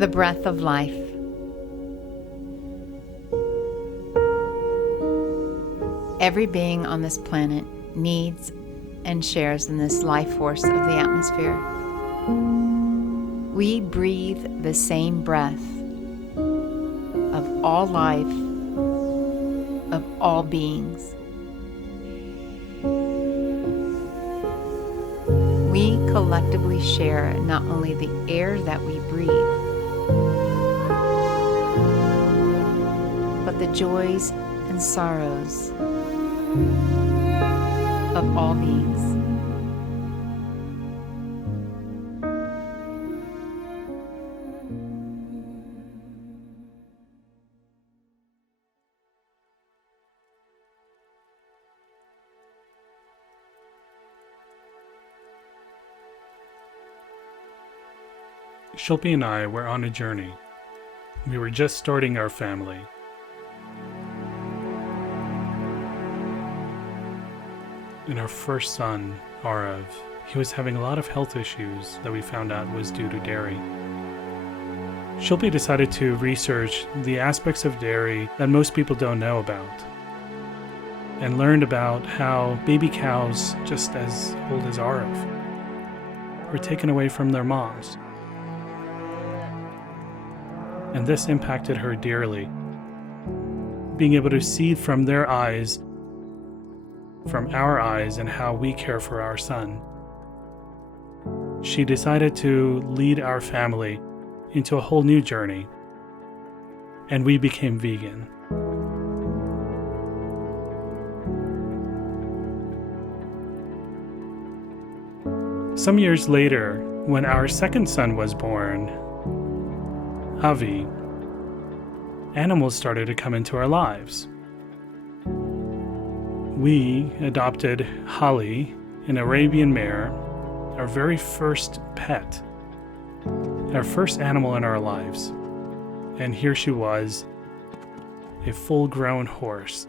the breath of life. Every being on this planet needs and shares in this life force of the atmosphere. We breathe the same breath of all life, of all beings. We collectively share not only the air that we breathe, but the joys and sorrows of all beings. Shilpi and I were on a journey. We were just starting our family. And our first son, Arav, he was having a lot of health issues that we found out was due to dairy. Shilpi decided to research the aspects of dairy that most people don't know about, and learned about how baby cows, just as old as Arav, were taken away from their moms. And this impacted her dearly. Being able to see from their eyes, from our eyes, and how we care for our son. She decided to lead our family into a whole new journey, and we became vegan. Some years later, when our second son was born, Avi, animals started to come into our lives. We adopted Holly, an Arabian mare, our very first pet, our first animal in our lives. And here she was, a full-grown horse.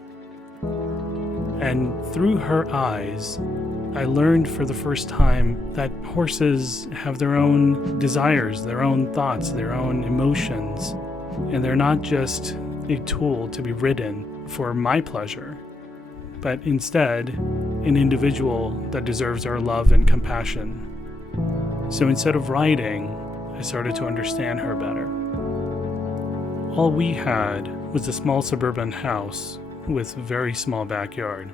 And through her eyes, I learned for the first time that horses have their own desires, their own thoughts, their own emotions, and they're not just a tool to be ridden for my pleasure, but instead an individual that deserves our love and compassion. So instead of riding, I started to understand her better. All we had was a small suburban house with a very small backyard.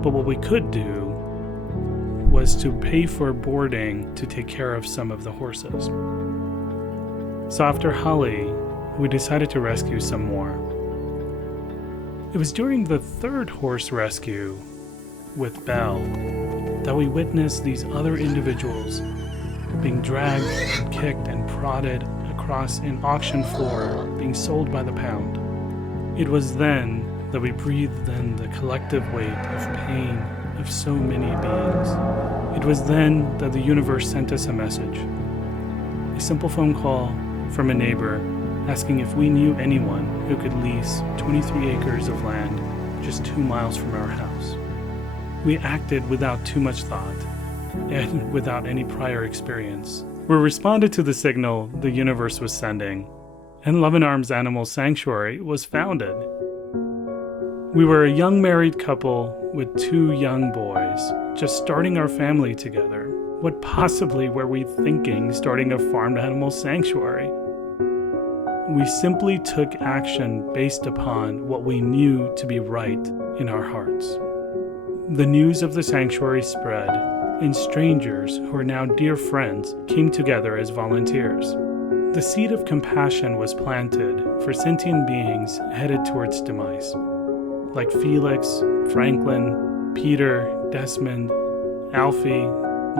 But what we could do was to pay for boarding to take care of some of the horses. So after Holly, we decided to rescue some more. It was during the third horse rescue with Belle that we witnessed these other individuals being dragged and kicked and prodded across an auction floor, being sold by the pound. It was then that we breathed in the collective weight of pain of so many beings. It was then that the universe sent us a message. A simple phone call from a neighbor asking if we knew anyone who could lease 23 acres of land just 2 miles from our house. We acted without too much thought and without any prior experience. We responded to the signal the universe was sending, and Luvin Arms Animal Sanctuary was founded. We were a young married couple with 2 young boys, just starting our family together. What possibly were we thinking starting a farmed animal sanctuary? We simply took action based upon what we knew to be right in our hearts. The news of the sanctuary spread, and strangers who are now dear friends came together as volunteers. The seed of compassion was planted for sentient beings headed towards demise, like Felix, Franklin, Peter, Desmond, Alfie,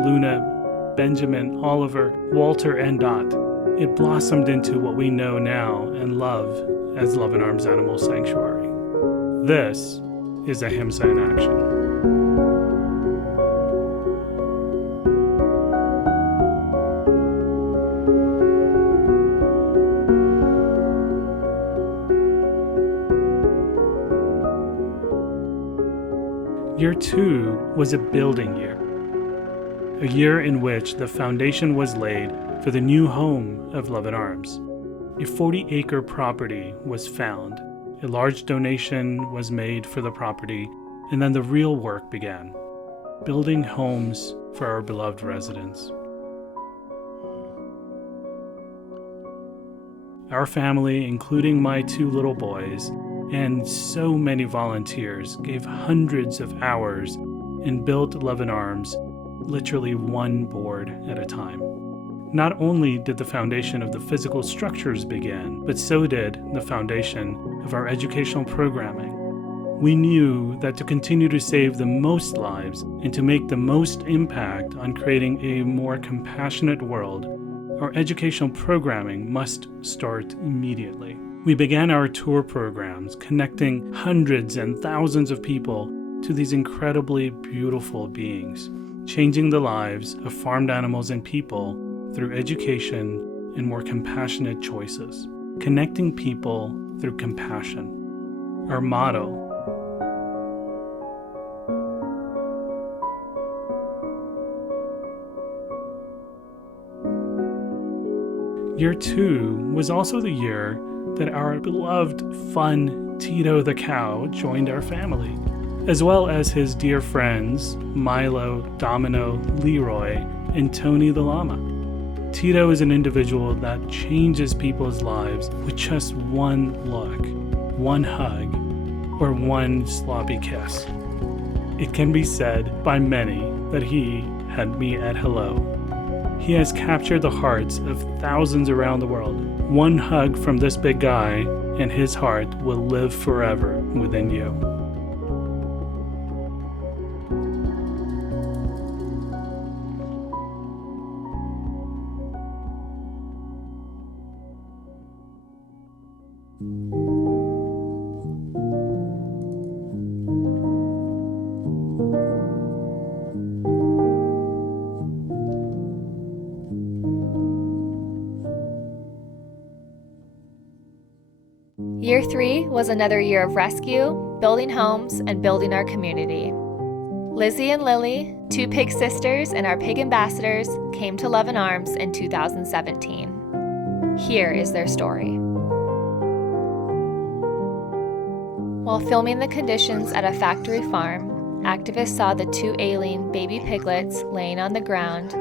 Luna, Benjamin, Oliver, Walter, and Dot. It blossomed into what we know now and love as Luvin Arms Animal Sanctuary. This is Ahimsa in action. Year 2 was a building year, a year in which the foundation was laid for the new home of Luvin Arms. A 40-acre property was found. A large donation was made for the property, and then the real work began, building homes for our beloved residents. Our family, including my 2 little boys, and so many volunteers, gave hundreds of hours and built Luvin Arms literally one board at a time. Not only did the foundation of the physical structures begin, but so did the foundation of our educational programming. We knew that to continue to save the most lives and to make the most impact on creating a more compassionate world, our educational programming must start immediately. We began our tour programs, connecting hundreds and thousands of people to these incredibly beautiful beings, changing the lives of farmed animals and people through education and more compassionate choices, connecting people through compassion. Our motto, Year 2 was also the year that our beloved, fun Tito the cow joined our family, as well as his dear friends Milo, Domino, Leroy, and Tony the llama. Tito is an individual that changes people's lives with just one look, one hug, or one sloppy kiss. It can be said by many that he had me at hello. He has captured the hearts of thousands around the world. One hug from this big guy, and his heart will live forever within you. Year 3 was another year of rescue, building homes, and building our community. Lizzie and Lily, 2 pig sisters and our pig ambassadors, came to Luvin Arms in 2017. Here is their story. While filming the conditions at a factory farm, activists saw the 2 ailing baby piglets laying on the ground,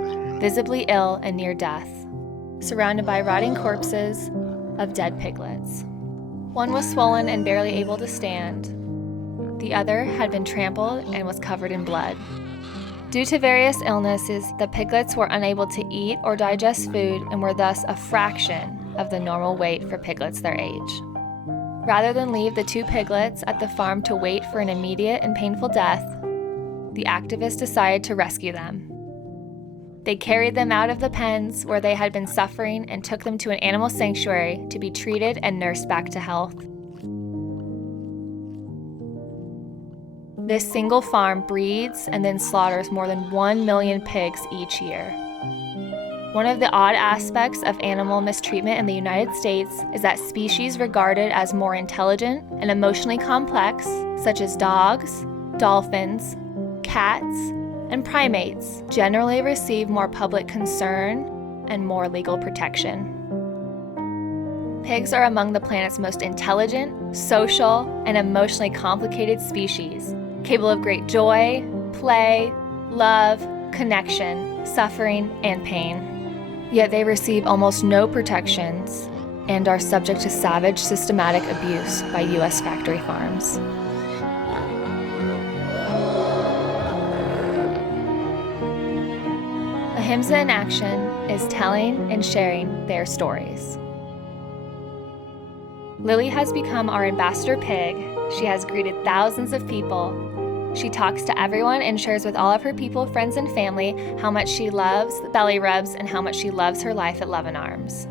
visibly ill and near death, surrounded by rotting corpses of dead piglets. One was swollen and barely able to stand. The other had been trampled and was covered in blood. Due to various illnesses, the piglets were unable to eat or digest food and were thus a fraction of the normal weight for piglets their age. Rather than leave the 2 piglets at the farm to wait for an immediate and painful death, the activists decided to rescue them. They carried them out of the pens where they had been suffering and took them to an animal sanctuary to be treated and nursed back to health. This single farm breeds and then slaughters more than 1 million pigs each year. One of the odd aspects of animal mistreatment in the United States is that species regarded as more intelligent and emotionally complex, such as dogs, dolphins, cats, and primates, generally receive more public concern and more legal protection. Pigs are among the planet's most intelligent, social, and emotionally complicated species, capable of great joy, play, love, connection, suffering, and pain. Yet they receive almost no protections and are subject to savage, systematic abuse by U.S. factory farms. Ahimsa in Action is telling and sharing their stories. Lily has become our ambassador pig. She has greeted thousands of people. She talks to everyone and shares with all of her people, friends, and family how much she loves the belly rubs and how much she loves her life at Luvin Arms.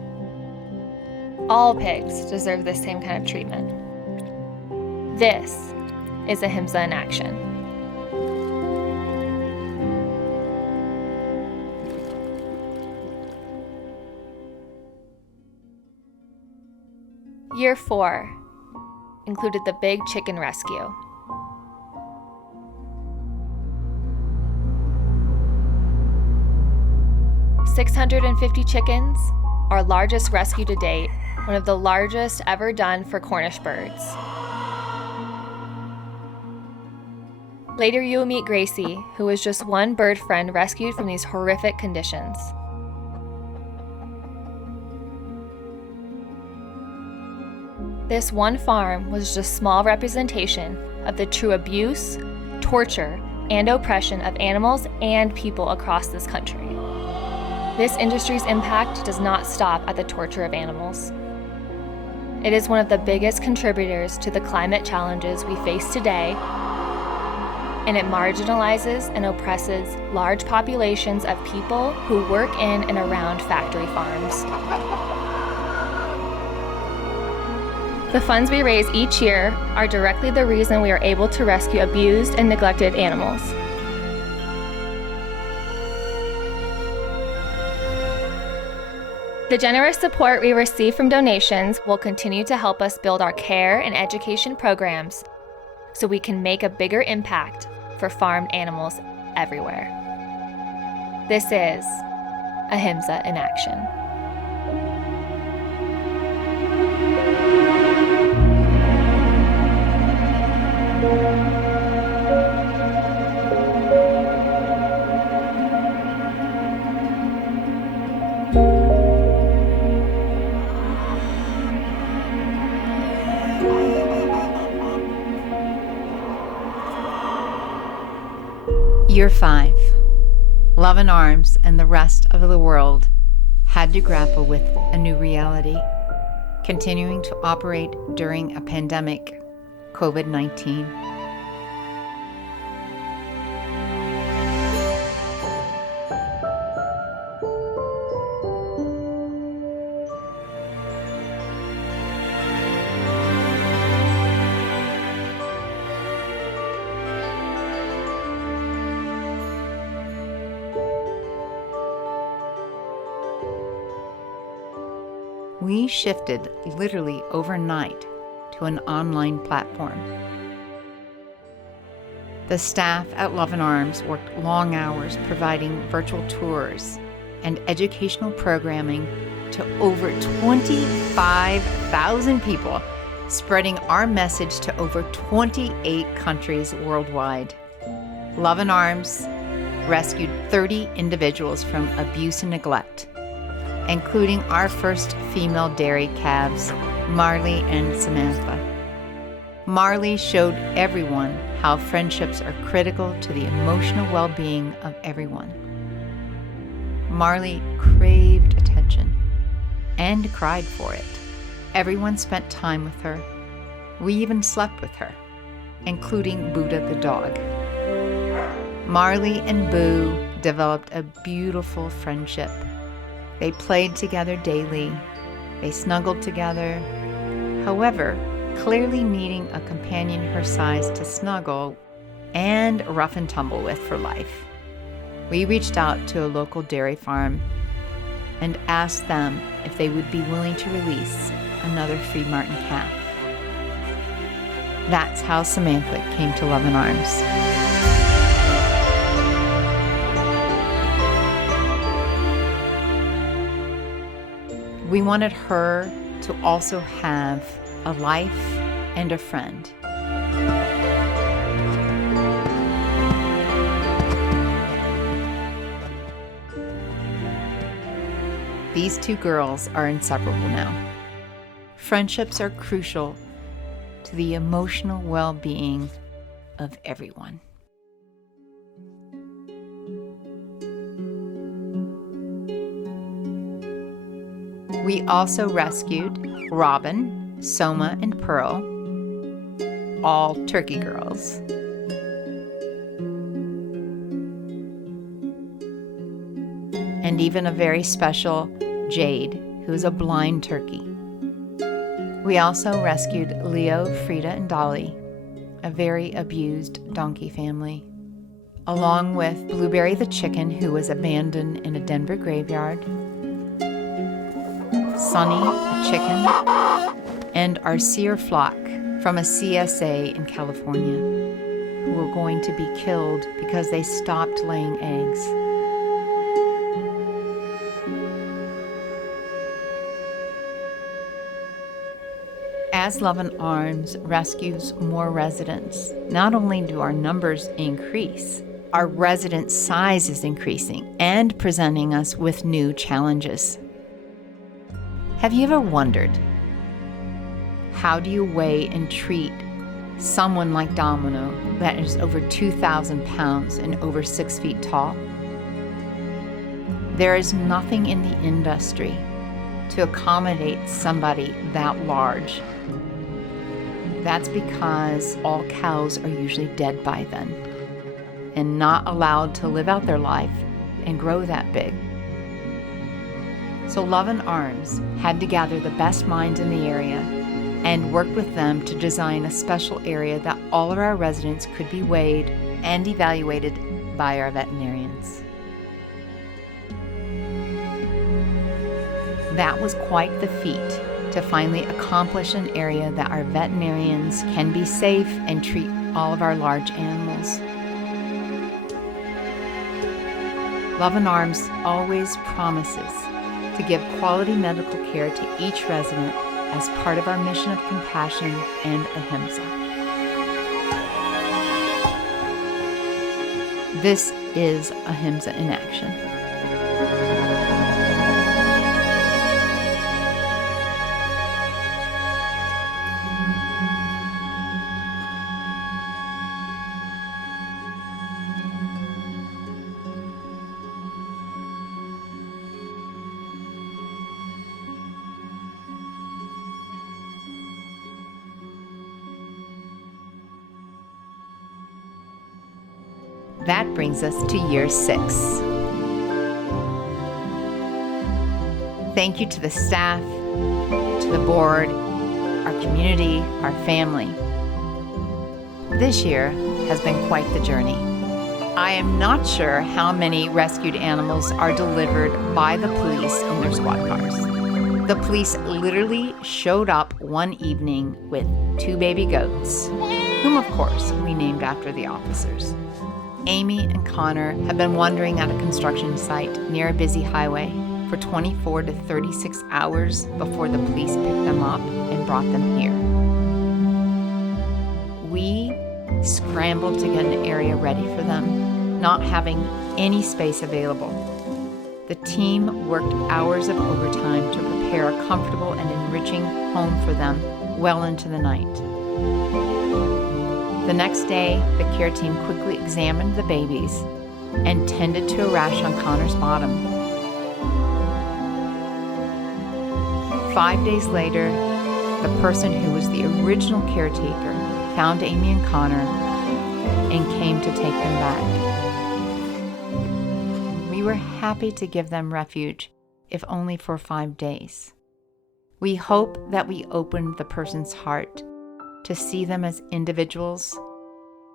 All pigs deserve this same kind of treatment. This is Ahimsa in Action. Year 4 included the big chicken rescue. 650 chickens, our largest rescue to date, one of the largest ever done for Cornish birds. Later you will meet Gracie, who was just one bird friend rescued from these horrific conditions. This one farm was just a small representation of the true abuse, torture, and oppression of animals and people across this country. This industry's impact does not stop at the torture of animals. It is one of the biggest contributors to the climate challenges we face today, and it marginalizes and oppresses large populations of people who work in and around factory farms. The funds we raise each year are directly the reason we are able to rescue abused and neglected animals. The generous support we receive from donations will continue to help us build our care and education programs so we can make a bigger impact for farmed animals everywhere. This is Ahimsa in action. Year 5. Luvin Arms and the rest of the world had to grapple with a new reality, continuing to operate during a pandemic, COVID-19. We shifted literally overnight to an online platform. The staff at Luvin Arms worked long hours providing virtual tours and educational programming to over 25,000 people, spreading our message to over 28 countries worldwide. Luvin Arms rescued 30 individuals from abuse and neglect, including our first female dairy calves, Marley and Samantha. Marley showed everyone how friendships are critical to the emotional well-being of everyone. Marley craved attention and cried for it. Everyone spent time with her. We even slept with her, including Buddha the dog. Marley and Boo developed a beautiful friendship. They played together daily. They snuggled together. However, clearly needing a companion her size to snuggle and rough and tumble with for life, we reached out to a local dairy farm and asked them if they would be willing to release another free Martin calf. That's how Samantha came to Luvin Arms. We wanted her to also have a life and a friend. These two girls are inseparable now. Friendships are crucial to the emotional well-being of everyone. We also rescued Robin, Soma, and Pearl, all turkey girls. And even a very special Jade, who is a blind turkey. We also rescued Leo, Frida, and Dolly, a very abused donkey family, along with Blueberry the chicken, who was abandoned in a Denver graveyard, Sunny, a chicken, and our seer flock from a CSA in California, who were going to be killed because they stopped laying eggs. As Luvin Arms rescues more residents, not only do our numbers increase, our resident size is increasing and presenting us with new challenges. Have you ever wondered, how do you weigh and treat someone like Domino that is over 2,000 pounds and over 6 feet tall? There is nothing in the industry to accommodate somebody that large. That's because all cows are usually dead by then and not allowed to live out their life and grow that big. So Luvin Arms had to gather the best minds in the area and work with them to design a special area that all of our residents could be weighed and evaluated by our veterinarians. That was quite the feat to finally accomplish an area that our veterinarians can be safe and treat all of our large animals. Luvin Arms always promises to give quality medical care to each resident as part of our mission of compassion and Ahimsa. This is Ahimsa in action. That brings us to year 6. Thank you to the staff, to the board, our community, our family. This year has been quite the journey. I am not sure how many rescued animals are delivered by the police in their squad cars. The police literally showed up one evening with 2 baby goats, whom of course we named after the officers. Amy and Connor have been wandering at a construction site near a busy highway for 24 to 36 hours before the police picked them up and brought them here. We scrambled to get an area ready for them, not having any space available. The team worked hours of overtime to prepare a comfortable and enriching home for them well into the night. The next day, the care team quickly examined the babies and tended to a rash on Connor's bottom. 5 days later, the person who was the original caretaker found Amy and Connor and came to take them back. We were happy to give them refuge, if only for 5 days. We hope that we opened the person's heart to see them as individuals,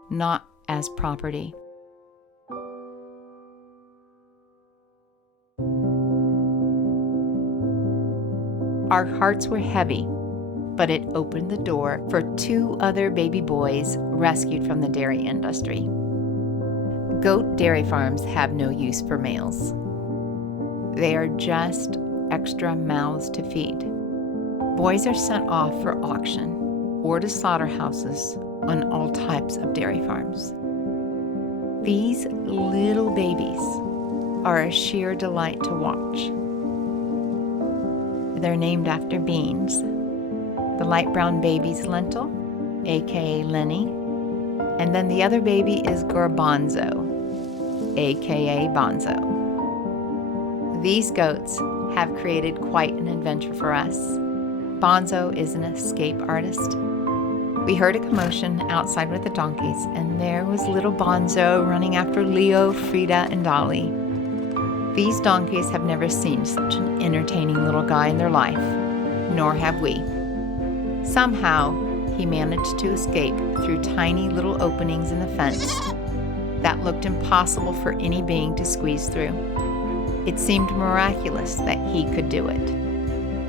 not as property. Our hearts were heavy, but it opened the door for 2 other baby boys rescued from the dairy industry. Goat dairy farms have no use for males. They are just extra mouths to feed. Boys are sent off for auction or to slaughterhouses on all types of dairy farms. These little babies are a sheer delight to watch. They're named after beans. The light brown baby's Lentil, aka Lenny, and then the other baby is Garbanzo, aka Banzo. These goats have created quite an adventure for us. Banzo is an escape artist. We heard a commotion outside with the donkeys, and there was little Banzo running after Leo, Frida, and Dolly. These donkeys have never seen such an entertaining little guy in their life, nor have we. Somehow, he managed to escape through tiny little openings in the fence that looked impossible for any being to squeeze through. It seemed miraculous that he could do it.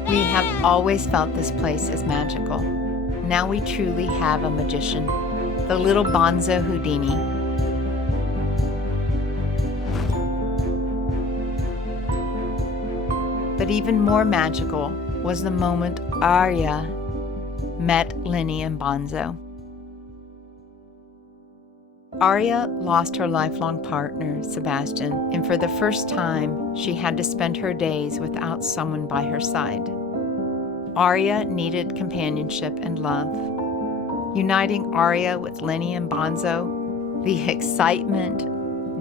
We have always felt this place is magical. Now we truly have a magician, the little Banzo Houdini. But even more magical was the moment Arya met Lenny and Banzo. Arya lost her lifelong partner, Sebastian, and for the first time, she had to spend her days without someone by her side. Arya needed companionship and love. Uniting Arya with Lenny and Banzo, the excitement,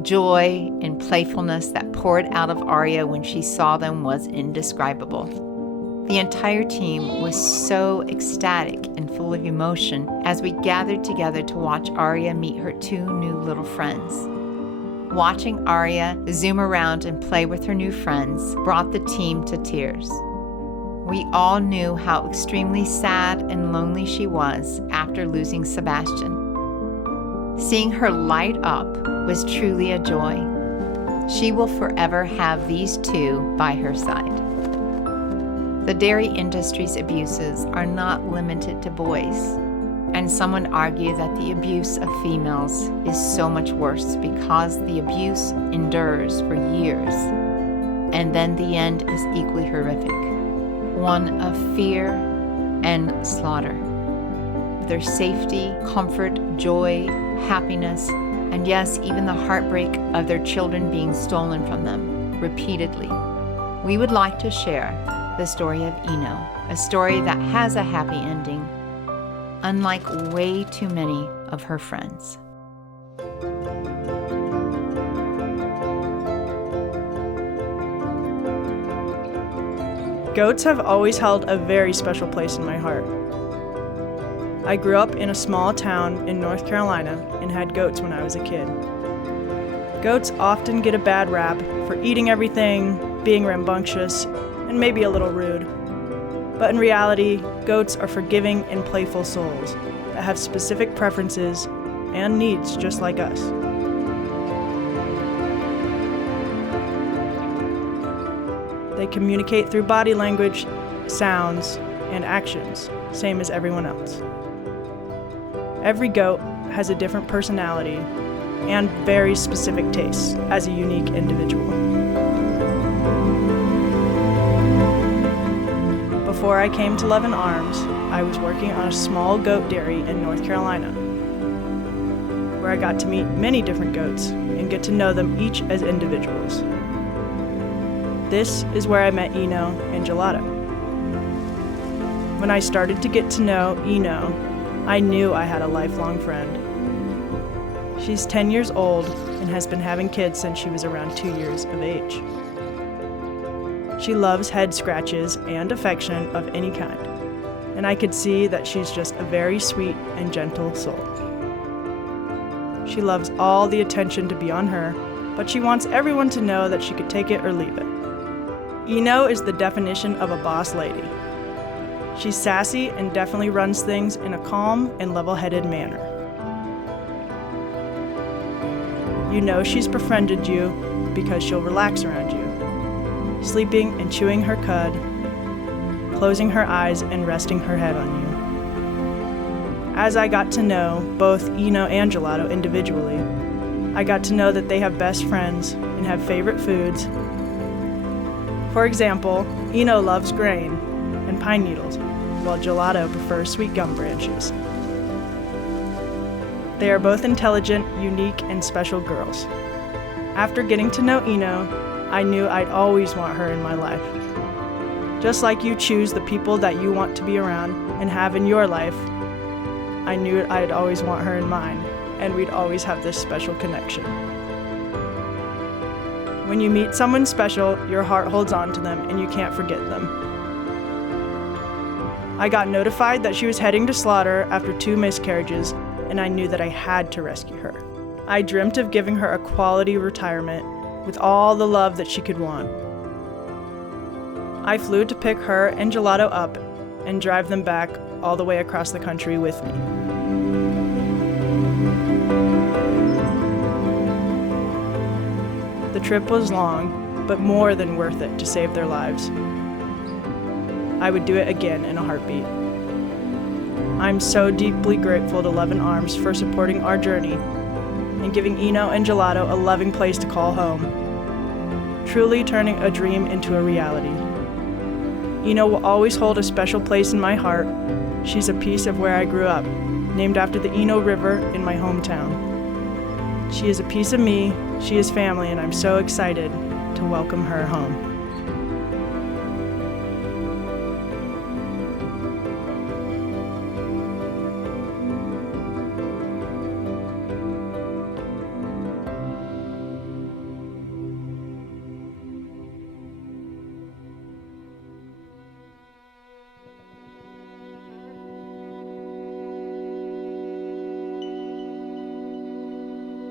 joy, and playfulness that poured out of Arya when she saw them was indescribable. The entire team was so ecstatic and full of emotion as we gathered together to watch Arya meet her two new little friends. Watching Arya zoom around and play with her new friends brought the team to tears. We all knew how extremely sad and lonely she was after losing Sebastian. Seeing her light up was truly a joy. She will forever have these two by her side. The dairy industry's abuses are not limited to boys, and some would argue that the abuse of females is so much worse because the abuse endures for years, and then the end is equally horrific, one of fear and slaughter. Their safety, comfort, joy, happiness, and yes, even the heartbreak of their children being stolen from them repeatedly. We would like to share the story of Eno, a story that has a happy ending, unlike way too many of her friends. Goats have always held a very special place in my heart. I grew up in a small town in North Carolina and had goats when I was a kid. Goats often get a bad rap for eating everything, being rambunctious, and maybe a little rude. But in reality, goats are forgiving and playful souls that have specific preferences and needs just like us. They communicate through body language, sounds, and actions, same as everyone else. Every goat has a different personality and very specific tastes as a unique individual. Before I came to Luvin Arms, I was working on a small goat dairy in North Carolina, where I got to meet many different goats and get to know them each as individuals. This is where I met Eno and Gelato. When I started to get to know Eno, I knew I had a lifelong friend. She's 10 years old and has been having kids since she was around 2 years of age. She loves head scratches and affection of any kind, and I could see that she's just a very sweet and gentle soul. She loves all the attention to be on her, but she wants everyone to know that she could take it or leave it. Eno is the definition of a boss lady. She's sassy and definitely runs things in a calm and level-headed manner. You know she's befriended you because she'll relax around you, sleeping and chewing her cud, closing her eyes and resting her head on you. As I got to know both Eno and Gelato individually, I got to know that they have best friends and have favorite foods. For example, Eno loves grain and pine needles, while Gelato prefers sweet gum branches. They are both intelligent, unique, and special girls. After getting to know Eno, I knew I'd always want her in my life. Just like you choose the people that you want to be around and have in your life, I knew I'd always want her in mine, and we'd always have this special connection. When you meet someone special, your heart holds on to them and you can't forget them. I got notified that she was heading to slaughter after 2 miscarriages, and I knew that I had to rescue her. I dreamt of giving her a quality retirement with all the love that she could want. I flew to pick her and Gelato up and drive them back all the way across the country with me. The trip was long, but more than worth it to save their lives. I would do it again in a heartbeat. I'm so deeply grateful to Luvin Arms for supporting our journey and giving Eno and Gelato a loving place to call home, truly turning a dream into a reality. Eno will always hold a special place in my heart, She's a piece of where I grew up, named after the Eno River in my hometown. She is a piece of me, she is family, and I'm so excited to welcome her home.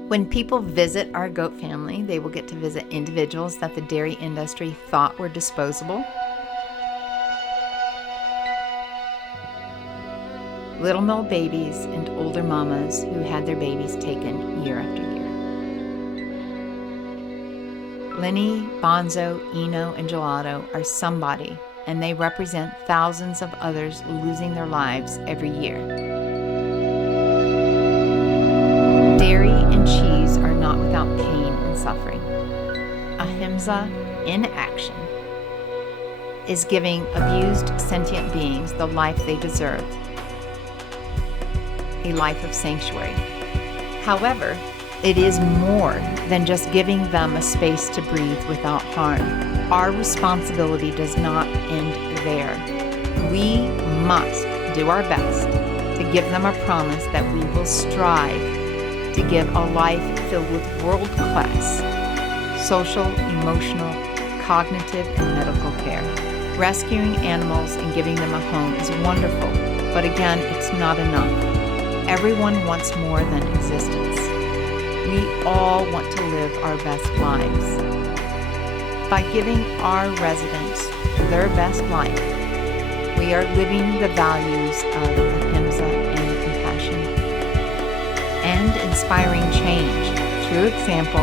When people visit our goat family, they will get to visit individuals that the dairy industry thought were disposable. Little mill babies and older mamas who had their babies taken year after year. Lenny, Banzo, Eno, and Gelato are somebody, and they represent thousands of others losing their lives every year. Dairy and cheese are not without pain and suffering. Ahimsa, in action, is giving abused sentient beings the life they deserve, a life of sanctuary. However, it is more than just giving them a space to breathe without harm. Our responsibility does not end there. We must do our best to give them a promise that we will strive to give a life filled with world-class social, emotional, cognitive, and medical care. Rescuing animals and giving them a home is wonderful, but again, it's not enough. Everyone wants more than existence. We all want to live our best lives. By giving our residents their best life, we are living the values of Ahimsa and compassion, and inspiring change through example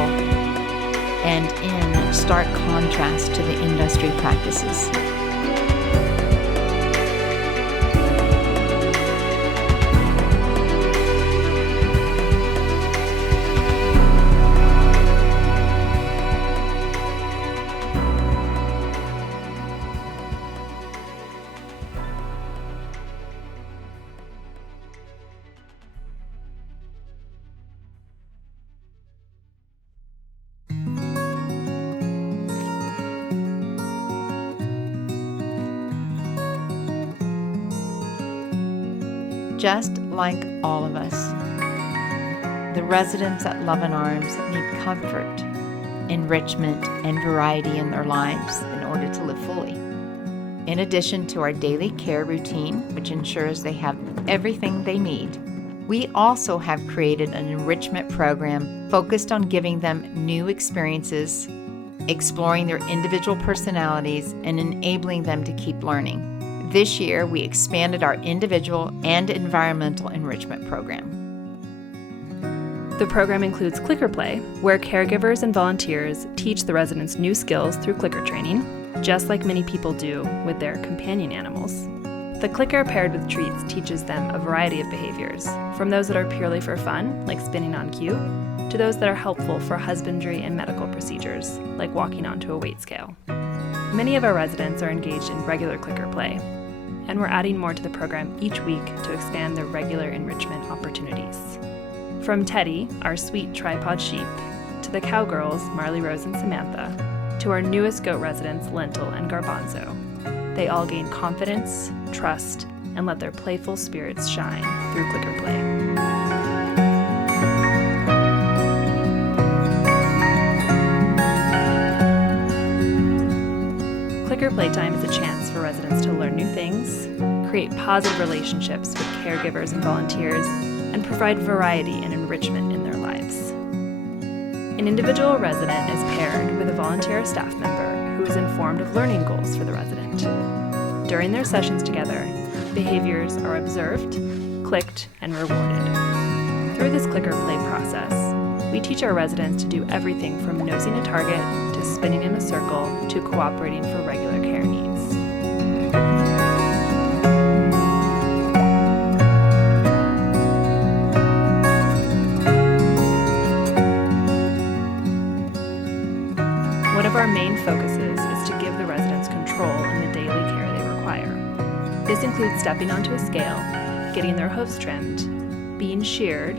and in stark contrast to the industry practices. Just like all of us, the residents at Luvin Arms need comfort, enrichment, and variety in their lives in order to live fully. In addition to our daily care routine, which ensures they have everything they need, we also have created an enrichment program focused on giving them new experiences, exploring their individual personalities, and enabling them to keep learning. This year, we expanded our individual and environmental enrichment program. The program includes clicker play, where caregivers and volunteers teach the residents new skills through clicker training, just like many people do with their companion animals. The clicker paired with treats teaches them a variety of behaviors, from those that are purely for fun, like spinning on cue, to those that are helpful for husbandry and medical procedures, like walking onto a weight scale. Many of our residents are engaged in regular clicker play, and we're adding more to the program each week to expand their regular enrichment opportunities. From Teddy, our sweet tripod sheep, to the cowgirls, Marley, Rose, and Samantha, to our newest goat residents, Lentil and Garbanzo. They all gain confidence, trust, and let their playful spirits shine through clicker play. Clicker Playtime is a chance for residents to learn new things, create positive relationships with caregivers and volunteers, and provide variety and enrichment in their lives. An individual resident is paired with a volunteer staff member who is informed of learning goals for the resident. During their sessions together, behaviors are observed, clicked, and rewarded. Through this clicker play process, we teach our residents to do everything from nosing a target to spinning in a circle to cooperating for regular care needs. One of our main focuses is to give the residents control in the daily care they require. This includes stepping onto a scale, getting their hooves trimmed, being sheared,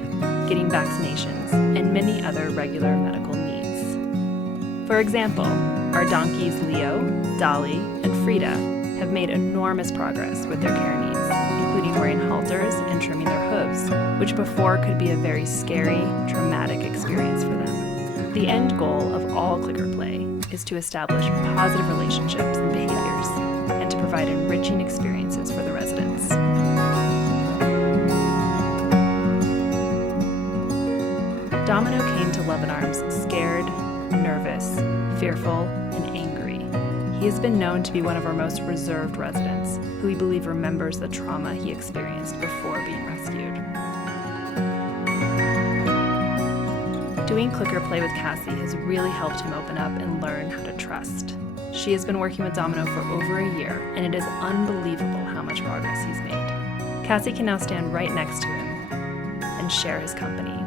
getting vaccinations, and many other regular medical needs. For example, our donkeys Leo, Dolly, and Frida have made enormous progress with their care needs, including wearing halters and trimming their hooves, which before could be a very scary, traumatic experience for them. The end goal of all clicker play is to establish positive relationships and behaviors, and to provide enriching experiences for the residents. Domino came to Luvin Arms scared, nervous, fearful, and angry. He has been known to be one of our most reserved residents, who we believe remembers the trauma he experienced before being rescued. Doing clicker play with Cassie has really helped him open up and learn how to trust. She has been working with Domino for over a year, and it is unbelievable how much progress he's made. Cassie can now stand right next to him and share his company,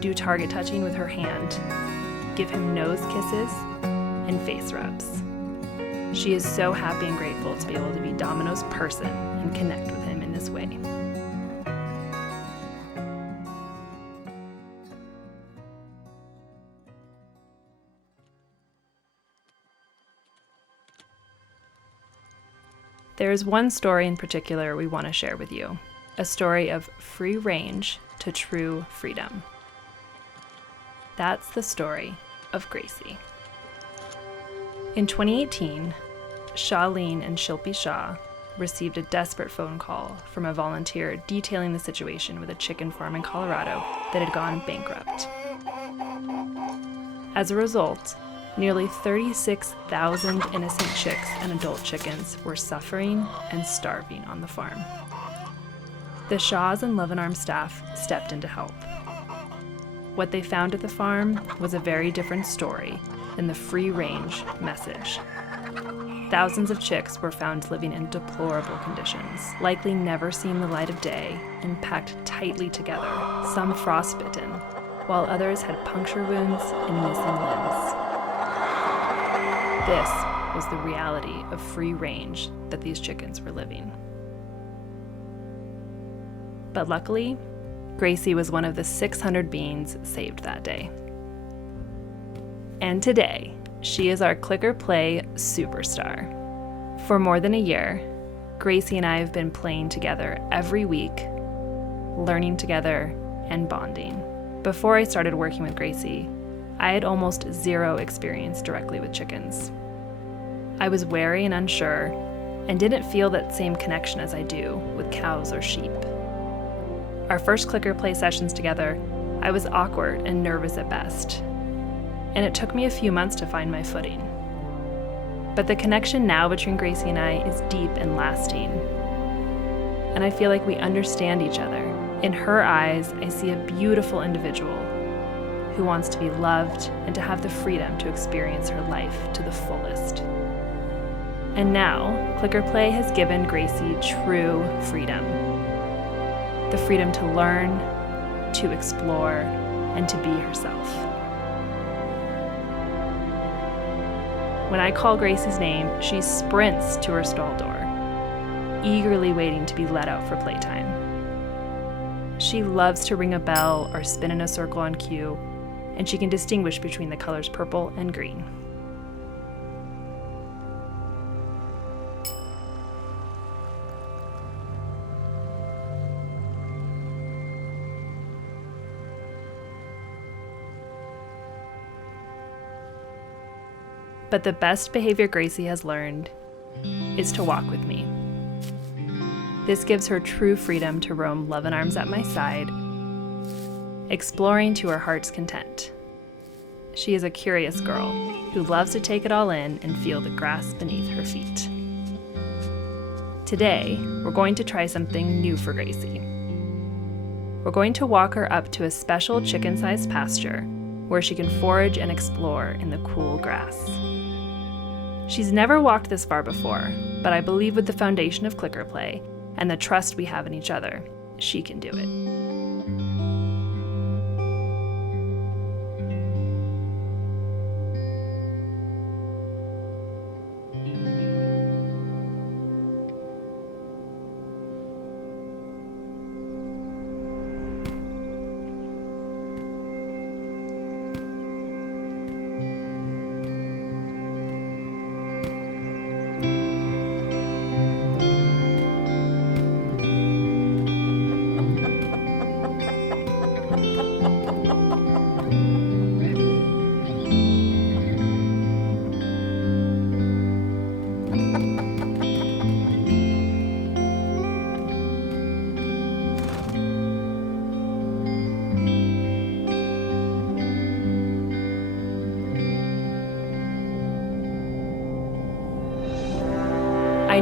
do target touching with her hand, give him nose kisses, and face rubs. She is so happy and grateful to be able to be Domino's person and connect with him in this way. There is one story in particular we want to share with you, a story of free range to true freedom. That's the story of Gracie. In 2018, Charlene and Shilpi Shah received a desperate phone call from a volunteer detailing the situation with a chicken farm in Colorado that had gone bankrupt. As a result, nearly 36,000 innocent chicks and adult chickens were suffering and starving on the farm. The Shahs and Luvin Arms staff stepped in to help. What they found at the farm was a very different story than the free-range message. Thousands of chicks were found living in deplorable conditions, likely never seeing the light of day, and packed tightly together, some frostbitten, while others had puncture wounds and missing limbs. This was the reality of free range that these chickens were living. But luckily, Gracie was one of the 600 beings saved that day. And today, she is our clicker play superstar. For more than a year, Gracie and I have been playing together every week, learning together, and bonding. Before I started working with Gracie, I had almost zero experience directly with chickens. I was wary and unsure, and didn't feel that same connection as I do with cows or sheep. Our first clicker play sessions together, I was awkward and nervous at best, and it took me a few months to find my footing. But the connection now between Gracie and I is deep and lasting, and I feel like we understand each other. In her eyes, I see a beautiful individual who wants to be loved and to have the freedom to experience her life to the fullest. And now, clicker play has given Gracie true freedom. The freedom to learn, to explore, and to be herself. When I call Gracie's name, she sprints to her stall door, eagerly waiting to be let out for playtime. She loves to ring a bell or spin in a circle on cue, and she can distinguish between the colors purple and green. But the best behavior Gracie has learned is to walk with me. This gives her true freedom to roam Luvin Arms at my side, exploring to her heart's content. She is a curious girl who loves to take it all in and feel the grass beneath her feet. Today, we're going to try something new for Gracie. We're going to walk her up to a special chicken-sized pasture where she can forage and explore in the cool grass. She's never walked this far before, but I believe with the foundation of clicker play and the trust we have in each other, she can do it.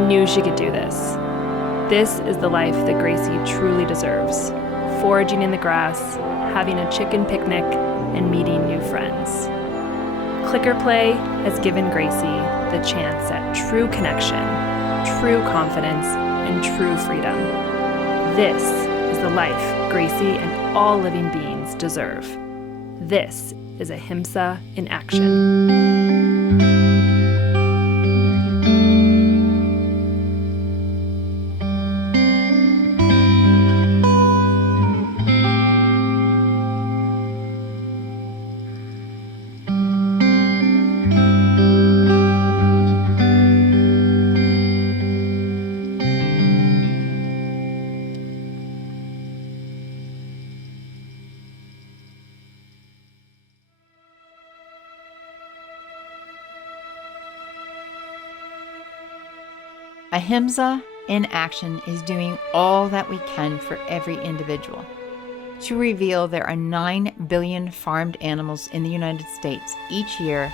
knew she could do this. This is the life that Gracie truly deserves. Foraging in the grass, having a chicken picnic, and meeting new friends. Clicker play has given Gracie the chance at true connection, true confidence, and true freedom. This is the life Gracie and all living beings deserve. This is Ahimsa in action. Ahimsa in action is doing all that we can for every individual. To reveal there are 9 billion farmed animals in the United States each year,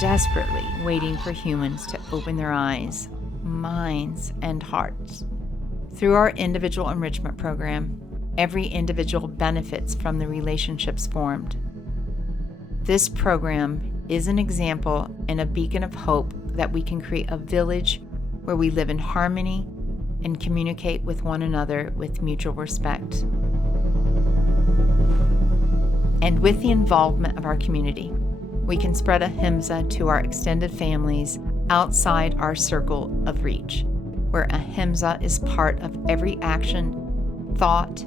desperately waiting for humans to open their eyes, minds, and hearts. Through our individual enrichment program, every individual benefits from the relationships formed. This program is an example and a beacon of hope that we can create a village where we live in harmony and communicate with one another with mutual respect. And with the involvement of our community, we can spread Ahimsa to our extended families outside our circle of reach, where Ahimsa is part of every action, thought,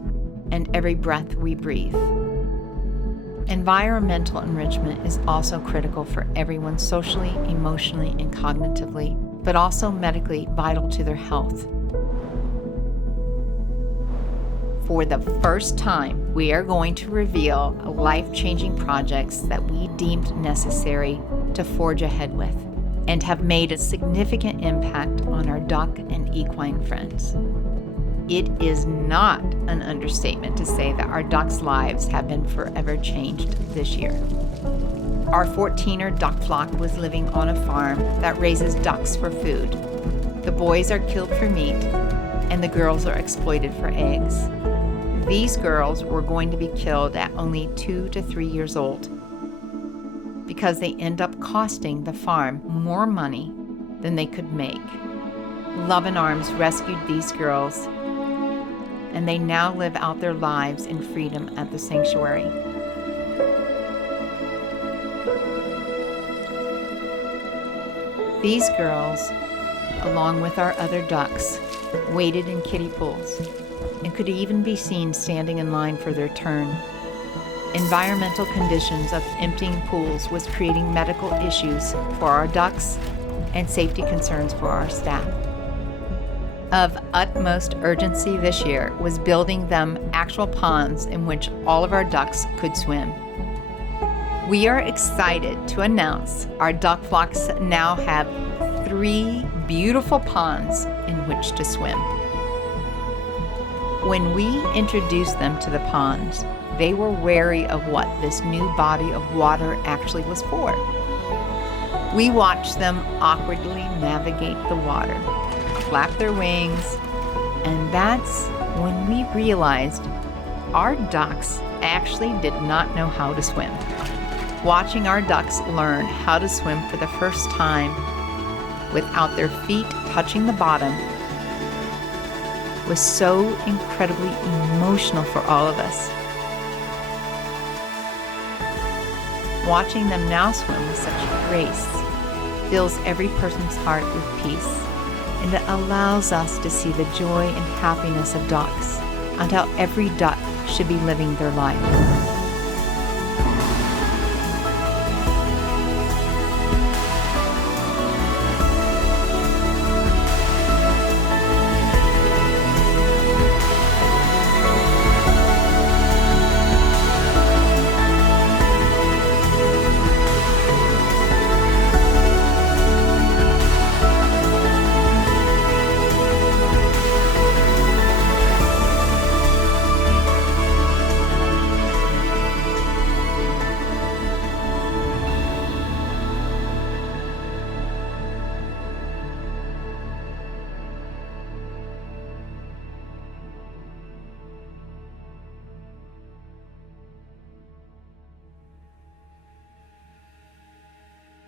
and every breath we breathe. Environmental enrichment is also critical for everyone socially, emotionally, and cognitively, but also medically vital to their health. For the first time, we are going to reveal life-changing projects that we deemed necessary to forge ahead with and have made a significant impact on our duck and equine friends. It is not an understatement to say that our ducks' lives have been forever changed this year. Our 14er duck flock was living on a farm that raises ducks for food. The boys are killed for meat, and the girls are exploited for eggs. These girls were going to be killed at only 2 to 3 years old because they end up costing the farm more money than they could make. Luvin Arms rescued these girls, and they now live out their lives in freedom at the sanctuary. These girls, along with our other ducks, waded in kiddie pools and could even be seen standing in line for their turn. Environmental conditions of emptying pools was creating medical issues for our ducks and safety concerns for our staff. Of utmost urgency this year was building them actual ponds in which all of our ducks could swim. We are excited to announce our duck flocks now have 3 beautiful ponds in which to swim. When we introduced them to the ponds, they were wary of what this new body of water actually was for. We watched them awkwardly navigate the water, flap their wings, and that's when we realized our ducks actually did not know how to swim. Watching our ducks learn how to swim for the first time without their feet touching the bottom was so incredibly emotional for all of us. Watching them now swim with such grace fills every person's heart with peace, and it allows us to see the joy and happiness of ducks and how every duck should be living their life.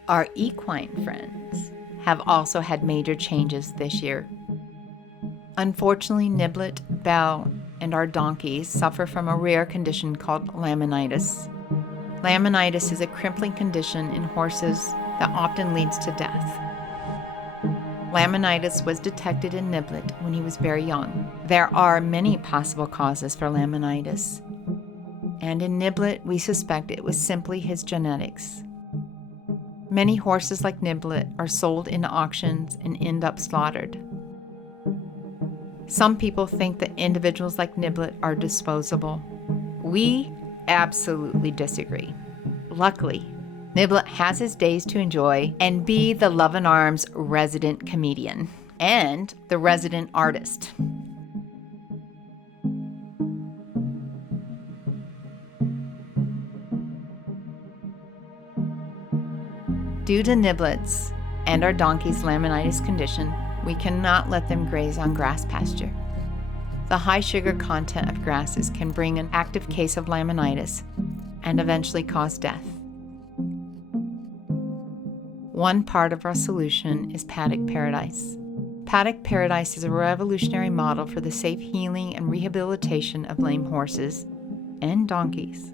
Our equine friends have also had major changes this year. Unfortunately, Niblet, Belle, and our donkeys suffer from a rare condition called laminitis. Laminitis is a crippling condition in horses that often leads to death. Laminitis was detected in Niblet when he was very young. There are many possible causes for laminitis, and in Niblet we suspect it was simply his genetics. Many horses like Niblet are sold in auctions and end up slaughtered. Some people think that individuals like Niblet are disposable. We absolutely disagree. Luckily, Niblet has his days to enjoy and be the Luvin Arms resident comedian and the resident artist. Due to Niblet's and our donkey's laminitis condition, we cannot let them graze on grass pasture. The high sugar content of grasses can bring an active case of laminitis and eventually cause death. One part of our solution is Paddock Paradise. Paddock Paradise is a revolutionary model for the safe healing and rehabilitation of lame horses and donkeys.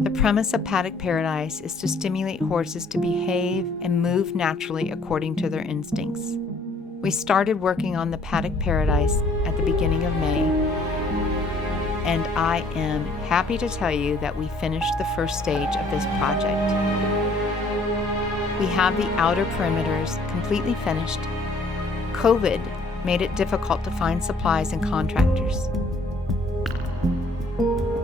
The premise of Paddock Paradise is to stimulate horses to behave and move naturally according to their instincts. We started working on the Paddock Paradise at the beginning of May, and I am happy to tell you that we finished the first stage of this project. We have the outer perimeters completely finished. COVID made it difficult to find supplies and contractors.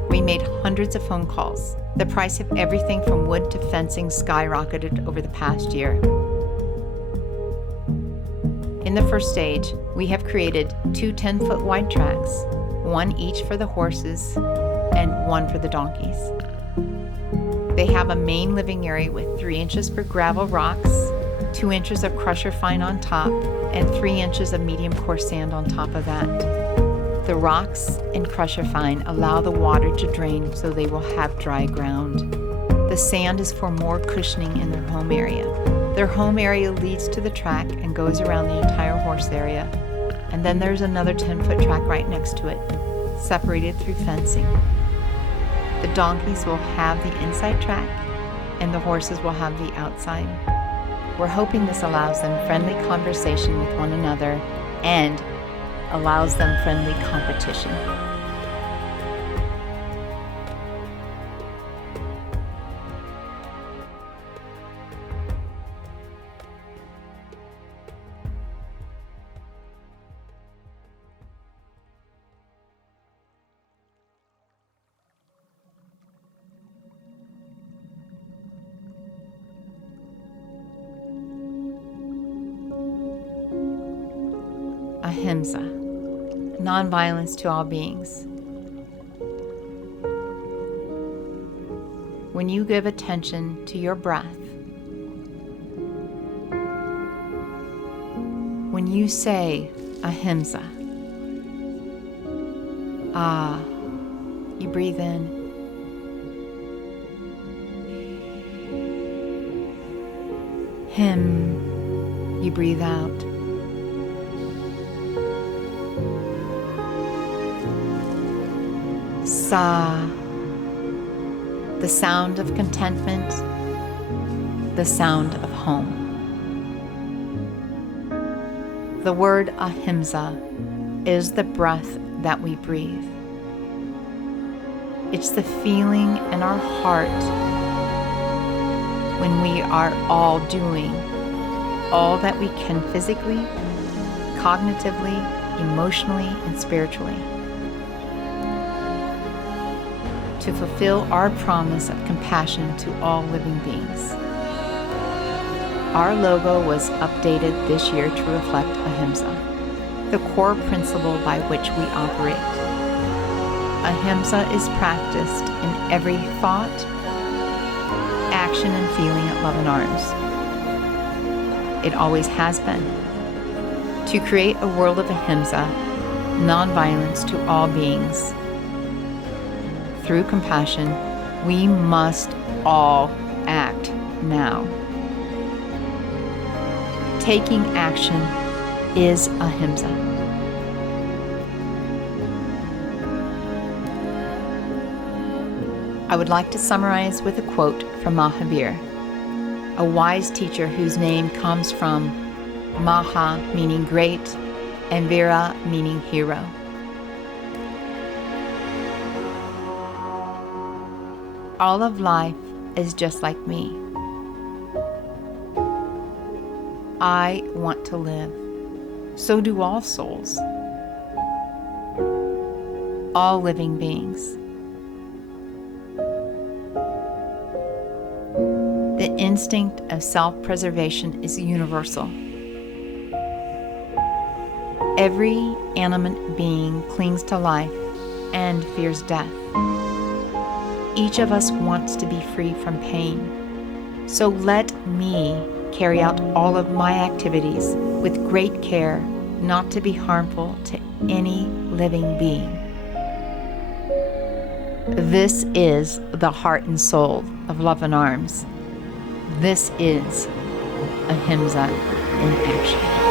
We made hundreds of phone calls. The price of everything from wood to fencing skyrocketed over the past year. In the first stage, we have created 2 10-foot wide tracks, one each for the horses and one for the donkeys. They have a main living area with 3 inches for gravel rocks, 2 inches of crusher fine on top, and 3 inches of medium coarse sand on top of that. The rocks and crusher fine allow the water to drain so they will have dry ground. The sand is for more cushioning in their home area. Their home area leads to the track and goes around the entire horse area. And then there's another 10-foot track right next to it, separated through fencing. The donkeys will have the inside track and the horses will have the outside. We're hoping this allows them friendly conversation with one another and allows them friendly competition. Ahimsa, nonviolence to all beings. When you give attention to your breath, when you say Ahimsa, you breathe in. Him, you breathe out. Sa, the sound of contentment, the sound of home. The word Ahimsa is the breath that we breathe. It's the feeling in our heart when we are all doing all that we can physically, cognitively, emotionally, and spiritually to fulfill our promise of compassion to all living beings. Our logo was updated this year to reflect Ahimsa, the core principle by which we operate. Ahimsa is practiced in every thought, action, and feeling at Luvin Arms. It always has been. To create a world of Ahimsa, nonviolence to all beings. Through compassion, we must all act now. Taking action is Ahimsa. I would like to summarize with a quote from Mahavir, a wise teacher whose name comes from Maha, meaning great, and Vira, meaning hero. All of life is just like me. I want to live. So do all souls. All living beings. The instinct of self-preservation is universal. Every animate being clings to life and fears death. Each of us wants to be free from pain. So let me carry out all of my activities with great care, not to be harmful to any living being. This is the heart and soul of Luvin Arms. This is Ahimsa in action.